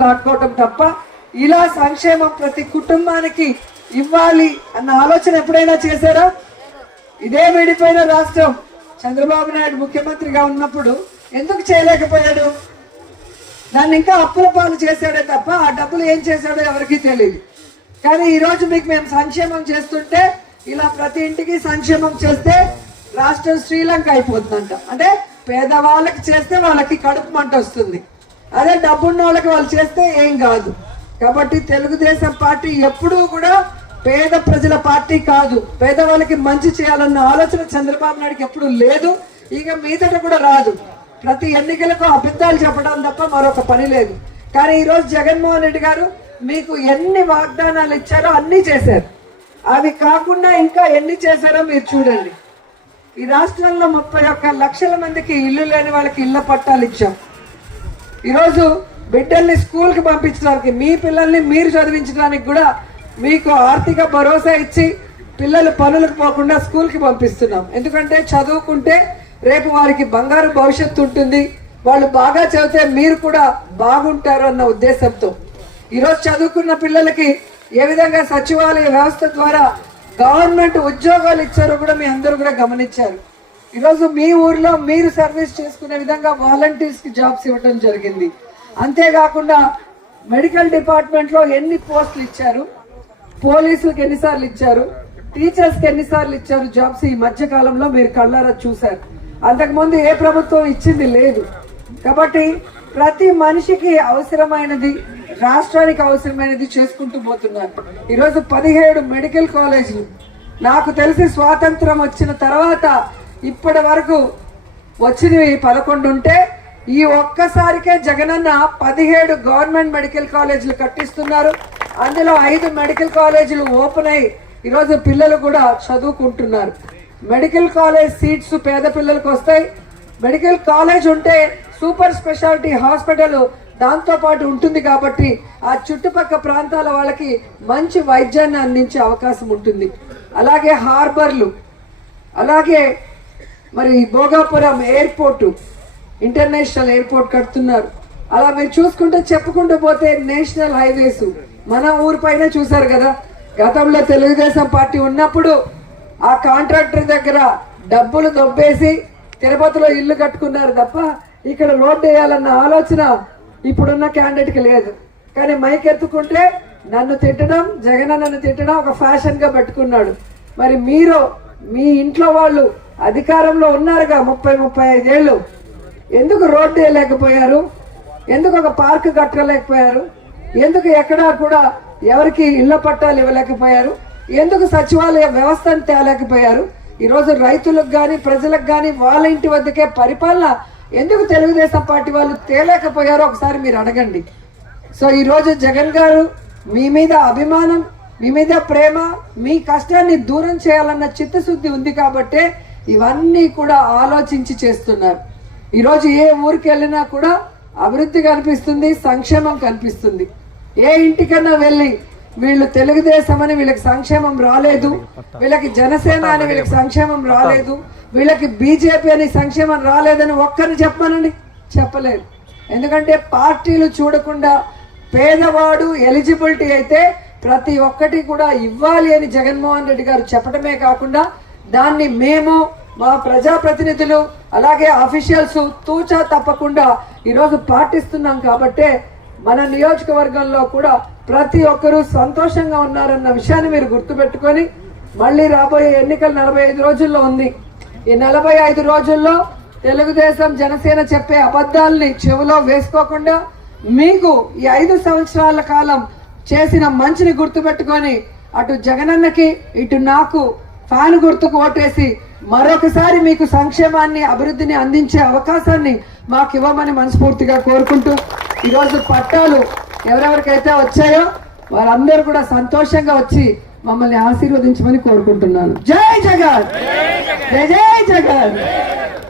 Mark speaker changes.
Speaker 1: లాక్కోవటం తప్ప ఇలా సంక్షేమం ప్రతి కుటుంబానికి ఇవ్వాలి అన్న ఆలోచన ఎప్పుడైనా చేశారా? ఇదే విడిపోయిన రాష్ట్రం చంద్రబాబు నాయుడు ముఖ్యమంత్రిగా ఉన్నప్పుడు ఎందుకు చేయలేకపోయాడు? దాన్ని ఇంకా అప్పుల పాలు చేశాడే తప్ప ఆ డబ్బులు ఏం చేశాడో ఎవరికీ తెలియదు. కానీ ఈరోజు మీకు మేము సంక్షేమం చేస్తుంటే ఇలా ప్రతి ఇంటికి సంక్షేమం చేస్తే రాష్ట్రం శ్రీలంక అయిపోతుందంట. అంటే పేదవాళ్ళకి చేస్తే వాళ్ళకి కడుపు మంట వస్తుంది. అదే డబ్బున్న వాళ్ళకి వాళ్ళు చేస్తే ఏం కాదు. కాబట్టి తెలుగుదేశం పార్టీ ఎప్పుడూ కూడా పేద ప్రజల పార్టీ కాదు. పేదవాళ్ళకి మంచి చేయాలన్న ఆలోచన చంద్రబాబు నాయుడుకి ఎప్పుడు లేదు. ఇక మీదట కూడా రాదు. ప్రతి ఎన్నికలకు అబద్ధాలు చెప్పడం తప్ప మరొక పని లేదు. కానీ ఈరోజు జగన్మోహన్ రెడ్డి గారు మీకు ఎన్ని వాగ్దానాలు ఇచ్చారో అన్నీ చేశారు. అవి కాకుండా ఇంకా ఎన్ని చేశారో మీరు చూడండి. ఈ రాష్ట్రంలో ముప్పై ఒక్క లక్షల మందికి ఇల్లు లేని వాళ్ళకి ఇళ్ళ పట్టాలు ఇచ్చాం. ఈరోజు బిడ్డల్ని స్కూల్కి పంపించడానికి మీ పిల్లల్ని మీరు చదివించడానికి కూడా మీకు ఆర్థిక భరోసా ఇచ్చి పిల్లలు పనులకు పోకుండా స్కూల్కి పంపిస్తున్నాం. ఎందుకంటే చదువుకుంటే రేపు వారికి బంగారు భవిష్యత్తు ఉంటుంది. వాళ్ళు బాగా చదివితే మీరు కూడా బాగుంటారు అన్న ఉద్దేశంతో. ఈరోజు చదువుకున్న పిల్లలకి ఏ విధంగా సచివాలయ వ్యవస్థ ద్వారా గవర్నమెంట్ ఉద్యోగాలు ఇచ్చారో కూడా మీ అందరూ కూడా గమనించారు. ఈరోజు మీ ఊర్లో మీరు సర్వీస్ చేసుకునే విధంగా వాలంటీర్స్కి జాబ్స్ ఇవ్వడం జరిగింది. అంతేకాకుండా మెడికల్ డిపార్ట్మెంట్లో ఎన్ని పోస్టులు ఇచ్చారు? పోలీసులకు ఎన్నిసార్లు ఇచ్చారు? టీచర్స్కి ఎన్నిసార్లు ఇచ్చారు జాబ్స్ ఈ మధ్య కాలంలో? మీరు కళ్ళారా చూశారు. అంతకుముందు ఏ ప్రభుత్వం ఇచ్చింది లేదు. కాబట్టి ప్రతి మనిషికి అవసరమైనది రాష్ట్రానికి అవసరమైనది చేసుకుంటూ పోతున్నారు. ఈరోజు పదిహేడు మెడికల్ కాలేజీలు నాకు తెలిసి స్వాతంత్రం వచ్చిన తర్వాత ఇప్పటి వరకు వచ్చినవి పదకొండు ఉంటే ఈ ఒక్కసారికే జగనన్న పదిహేడు గవర్నమెంట్ మెడికల్ కాలేజీలు కట్టిస్తున్నారు. అందులో ఐదు మెడికల్ కాలేజీలు ఓపెన్ అయి ఈరోజు పిల్లలు కూడా చదువుకుంటున్నారు. మెడికల్ కాలేజ్ సీట్స్ పేద పిల్లలకు వస్తాయి. మెడికల్ కాలేజ్ ఉంటే సూపర్ స్పెషాలిటీ హాస్పిటల్ దాంతోపాటు ఉంటుంది కాబట్టి ఆ చుట్టుపక్క ప్రాంతాల వాళ్ళకి మంచి వైద్యాన్ని అందించే అవకాశం ఉంటుంది. అలాగే హార్బర్లు అలాగే మరి భోగాపురం ఎయిర్పోర్ట్ ఇంటర్నేషనల్ ఎయిర్పోర్ట్ కడుతున్నారు. అలా మీరు చూసుకుంటే చెప్పుకుంటూ పోతే నేషనల్ హైవేస్. మన ఊరి పైన చూసారు కదా గతంలో తెలుగుదేశం పార్టీ ఉన్నప్పుడు ఆ కాంట్రాక్టర్ దగ్గర డబ్బులు దొబ్బేసి తిరుపతిలో ఇల్లు కట్టుకున్నారు తప్ప ఇక్కడ రోడ్డు వేయాలన్న ఆలోచన ఇప్పుడున్న క్యాండిడేట్కి లేదు. కానీ మైక్ ఎత్తుకుంటే నన్ను తిట్టడం జగన్ నన్ను తిట్టడం ఒక ఫ్యాషన్గా పెట్టుకున్నాడు. మరి మీరు మీ ఇంట్లో వాళ్ళు అధికారంలో ఉన్నారుగా ముప్పై ముప్పై ఐదేళ్ళు ఎందుకు రోడ్డు వేయలేకపోయారు? ఎందుకు ఒక పార్క్ కట్టలేకపోయారు? ఎందుకు ఎక్కడా కూడా ఎవరికి ఇళ్ళ పట్టాలు ఇవ్వలేకపోయారు? ఎందుకు సచివాలయ వ్యవస్థను తేలేకపోయారు? ఈరోజు రైతులకు కానీ ప్రజలకు కానీ వాళ్ళ ఇంటి వద్దకే పరిపాలన ఎందుకు తెలుగుదేశం పార్టీ వాళ్ళు తేలేకపోయారో ఒకసారి మీరు అడగండి. సో ఈరోజు జగన్ గారు మీ మీద అభిమానం మీ మీద ప్రేమ మీ కష్టాన్ని దూరం చేయాలన్న చిత్తశుద్ధి ఉంది కాబట్టే ఇవన్నీ కూడా ఆలోచించి చేస్తున్నారు. ఈరోజు ఏ ఊరికి వెళ్ళినా కూడా అభివృద్ధి కనిపిస్తుంది సంక్షేమం కనిపిస్తుంది ఏ ఇంటికన్నా వెళ్ళి వీళ్ళు తెలుగుదేశం అని వీళ్ళకి సంక్షేమం రాలేదు వీళ్ళకి జనసేన అని వీళ్ళకి సంక్షేమం రాలేదు వీళ్ళకి బీజేపీ అని సంక్షేమం రాలేదని ఒక్కరిని చెప్పనని చెప్పలేదు. ఎందుకంటే పార్టీలు చూడకుండా పేదవాడు ఎలిజిబిలిటీ అయితే ప్రతి ఒక్కటి కూడా ఇవ్వాలి అని జగన్మోహన్ రెడ్డి గారు చెప్పడమే కాకుండా దాన్ని మేము మా ప్రజాప్రతినిధులు అలాగే అఫీషియల్స్ తూచా తప్పకుండా ఈరోజు పాటిస్తున్నాం కాబట్టే మన నియోజకవర్గంలో కూడా ప్రతి ఒక్కరూ సంతోషంగా ఉన్నారన్న విషయాన్ని మీరు గుర్తుపెట్టుకొని మళ్ళీ రాబోయే ఎన్నికలు నలభై ఐదు రోజుల్లో ఉంది. ఈ నలభై ఐదు రోజుల్లో తెలుగుదేశం జనసేన చెప్పే అబద్ధాలని చెవిలో వేసుకోకుండా మీకు ఈ ఐదు సంవత్సరాల కాలం చేసిన మంచిని గుర్తుపెట్టుకొని అటు జగనన్నకి ఇటు నాకు ఫ్యాన్ గుర్తుకు ఓటేసి మరొకసారి మీకు సంక్షేమాన్ని అభివృద్ధిని అందించే అవకాశాన్ని మాకు ఇవ్వమని మనస్ఫూర్తిగా కోరుకుంటూ ఈరోజు పట్టాలు ఎవరెవరికైతే వచ్చాయో వారందరూ కూడా సంతోషంగా వచ్చి మమ్మల్ని ఆశీర్వదించమని కోరుకుంటున్నాను. జై జగన్! జై జై జగన్!